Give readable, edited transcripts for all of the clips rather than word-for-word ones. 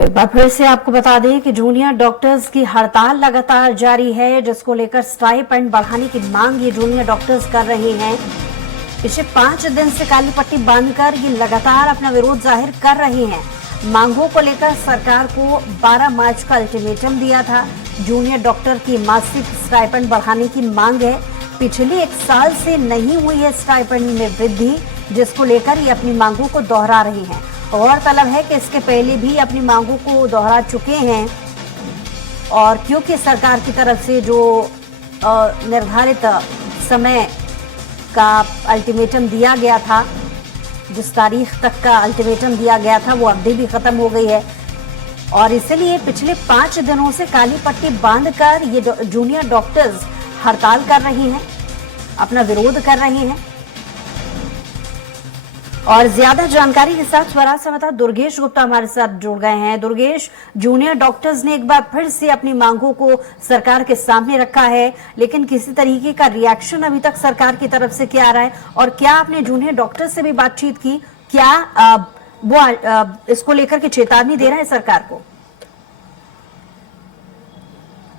एक बार फिर से आपको बता दें कि जूनियर डॉक्टर्स की हड़ताल लगातार जारी है, जिसको लेकर स्टाइपेंड बढ़ाने की मांग ये जूनियर डॉक्टर्स कर रहे हैं। पिछले 5 दिन से काली पट्टी बांधकर ये लगातार अपना विरोध जाहिर कर रहे हैं। मांगों को लेकर सरकार को 12 मार्च का अल्टीमेटम दिया था। जूनियर डॉक्टर की मासिक स्टाइपेंड बढ़ाने की मांग है। पिछले 1 साल से नहीं हुई है स्टाइपेंड में वृद्धि, जिसको लेकर ये अपनी मांगों को दोहरा रहे हैं। गौरतलब है कि इसके पहले भी अपनी मांगों को दोहरा चुके हैं, और क्योंकि सरकार की तरफ से जो निर्धारित समय का अल्टीमेटम दिया गया था, जिस तारीख तक का अल्टीमेटम दिया गया था, वो अवधि भी खत्म हो गई है, और इसलिए पिछले 5 दिनों से काली पट्टी बांधकर ये जूनियर डॉक्टर्स हड़ताल कर रहे हैं, अपना विरोध कर रहे हैं। और ज्यादा जानकारी के साथ स्वराज समाचार दुर्गेश गुप्ता हमारे साथ जुड़ गए हैं। दुर्गेश, जूनियर डॉक्टर्स ने एक बार फिर से अपनी मांगों को सरकार के सामने रखा है, लेकिन किसी तरीके का रिएक्शन अभी तक सरकार की तरफ से क्या आ रहा है, और क्या आपने जूनियर डॉक्टर्स से भी बातचीत की? क्या वो इसको लेकर के चेतावनी दे रहा है सरकार को?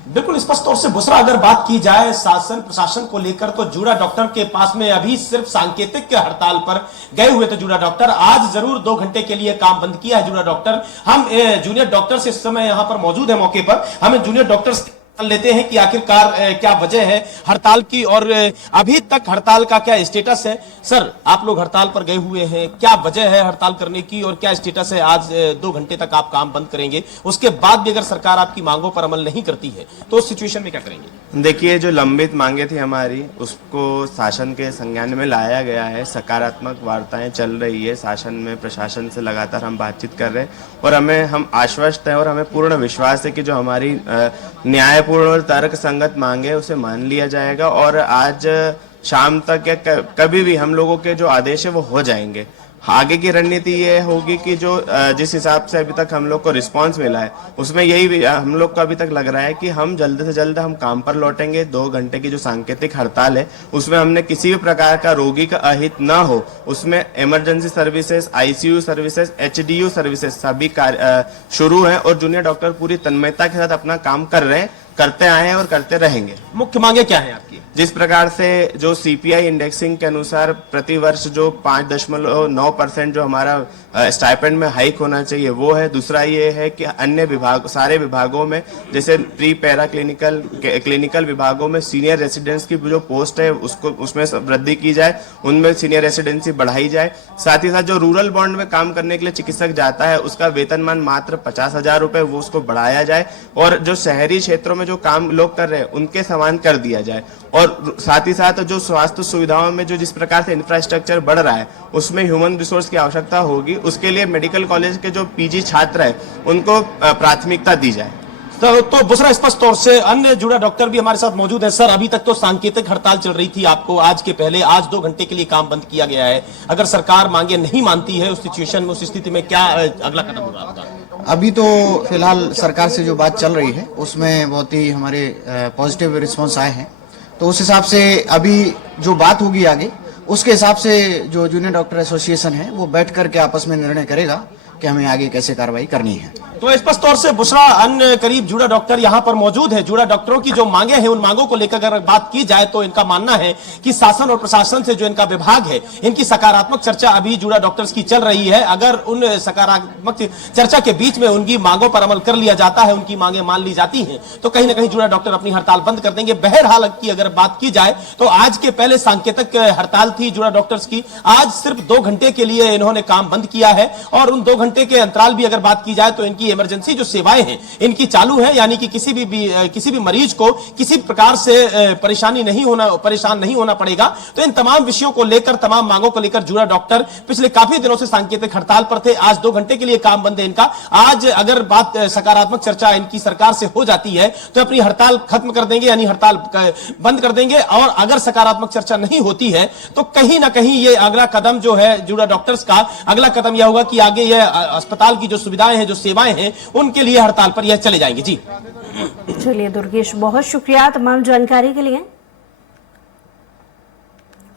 बिल्कुल स्पष्ट तौर से बुसरा, अगर बात की जाए शासन प्रशासन को लेकर, तो जूनियर डॉक्टर के पास में अभी सिर्फ सांकेतिक हड़ताल पर गए हुए थे जूनियर डॉक्टर। आज जरूर 2 घंटे के लिए काम बंद किया है जूनियर डॉक्टर। हम जूनियर डॉक्टर से इस समय यहां पर मौजूद है मौके पर, हमें जूनियर डॉक्टर लेते हैं कि आखिरकार क्या वजह है हड़ताल की, और अभी तक हड़ताल का क्या स्टेटस है। सर, आप लोग हड़ताल पर गए हुए हैं, क्या वजह है हड़ताल करने की और क्या स्टेटस है? आज 2 घंटे तक आप काम बंद करेंगे, उसके बाद भी अगर सरकार आपकी मांगों पर अमल नहीं करती है तो उस सिचुएशन में क्या करेंगे? देखिए, जो लंबित मांगे थी हमारी, उसको शासन के संज्ञान में लाया गया है। सकारात्मक वार्ताएं चल रही है शासन में, प्रशासन से लगातार हम बातचीत कर रहे हैं, और हम आश्वस्त हैं और हमें पूर्ण विश्वास है कि जो हमारी न्यायपूर्ण और तर्क संगत मांगे उसे मान लिया जाएगा, और आज शाम तक या कभी भी हम लोगों के जो आदेश है वो हो जाएंगे। आगे की रणनीति ये होगी कि जो जिस हिसाब से अभी तक हम लोग को रिस्पांस मिला है, उसमें यही हम लोग को अभी तक लग रहा है कि हम जल्द से जल्द हम काम पर लौटेंगे। 2 घंटे की जो सांकेतिक हड़ताल है, उसमें हमने किसी भी प्रकार का रोगी का अहित ना हो, उसमें emergency services, ICU services, HDU services सभी शुरू है, और जूनियर डॉक्टर पूरी तन्मयता के साथ अपना काम कर रहे हैं, करते आए हैं और करते रहेंगे। मुख्य मांगे क्या है आपकी? जिस प्रकार से जो सीपीआई इंडेक्सिंग के अनुसार प्रति वर्ष जो 5.9% जो हमारा स्टाइपेंड में हाइक होना चाहिए वो है। दूसरा ये है कि अन्य विभाग, सारे विभागों में, जैसे प्री पैरा क्लिनिकल विभागों में सीनियर रेसिडेंट्स की जो पोस्ट है उसमें वृद्धि की जाए, उनमें सीनियर रेसिडेंसी बढ़ाई जाए। साथ ही साथ जो रूरल बॉन्ड में काम करने के लिए चिकित्सक जाता है, उसका वेतनमान मात्र 50,000 रुपए, वो उसको बढ़ाया जाए, और जो शहरी क्षेत्रों में जो काम लोग कर रहे हैं उनके समान कर दिया जाए। और साथ ही साथ जो स्वास्थ्य सुविधाओं में जो जिस प्रकार से इंफ्रास्ट्रक्चर बढ़ रहा है, उसमें ह्यूमन रिसोर्स की आवश्यकता होगी। उसके लिए मेडिकल कॉलेज के जो पीजी छात्र है उनको प्राथमिकता दी जाए। तो बुसरा, स्पष्ट तौर से अन्य जुड़ा डॉक्टर भी हमारे साथ मौजूद है। सर, अभी तक तो सांकेतिक हड़ताल चल रही थी आपको, आज के पहले आज 2 घंटे के लिए काम बंद किया गया है। अगर सरकार मांगे नहीं मानती है उस सिचुएशन में, उस स्थिति में क्या अगला कदम होगा आपका? अभी तो फिलहाल सरकार से जो बात चल रही है उसमें बहुत ही हमारे पॉजिटिव रिस्पांस आए हैं, तो उस हिसाब से अभी जो बात होगी आगे, उसके हिसाब से जो जूनियर डॉक्टर एसोसिएशन है वो बैठ करके आपस में निर्णय करेगा कि हमें आगे कैसे कार्रवाई करनी है। तो स्पष्ट तौर से बुसरा, अन्य करीब जुड़ा डॉक्टर यहां पर मौजूद है। जुड़ा डॉक्टरों की जो मांगे हैं, उन मांगों को लेकर अगर बात की जाए तो इनका मानना है कि शासन और प्रशासन से जो इनका विभाग है, इनकी सकारात्मक चर्चा अभी जुड़ा डॉक्टर्स की चल रही है। अगर उन सकारात्मक चर्चा के बीच में उनकी मांगों पर अमल कर लिया जाता है, उनकी मांगे मान ली जाती है, तो कहीं ना कहीं जुड़ा डॉक्टर अपनी हड़ताल बंद कर देंगे। बहरहाल की अगर बात की जाए तो आज के पहले सांकेतिक हड़ताल थी जुड़ा डॉक्टर्स की, आज सिर्फ 2 घंटे के लिए इन्होंने काम बंद किया है, और उन 2 घंटे के अंतराल भी अगर बात की जाए तो इनकी इमरजेंसी जो सेवाएं हैं इनकी चालू है, यानी कि किसी भी मरीज को किसी प्रकार से परेशान नहीं होना पड़ेगा। तो इन तमाम विषयों को लेकर, तमाम मांगों को लेकर जुड़ा डॉक्टर पिछले काफी दिनों से सांकेतिक हड़ताल पर थे। आज 2 घंटे के लिए काम बंद है इनका। आज अगर बात सकारात्मक चर्चा इनकी सरकार से हो जाती है तो अपनी हड़ताल खत्म कर देंगे, यानी हड़ताल बंद कर देंगे। और अगर सकारात्मक चर्चा नहीं होती है तो कहीं ना कहीं ये अगला कदम जो है जुड़ा डॉक्टर्स का, अगला कदम यह होगा कि आगे यह अस्पताल की जो सुविधाएं हैं, जो सेवाएं हैं, उनके लिए हड़ताल पर यह चले जाएंगे। जी चलिए दुर्गेश, बहुत शुक्रिया तमाम जानकारी के लिए।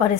और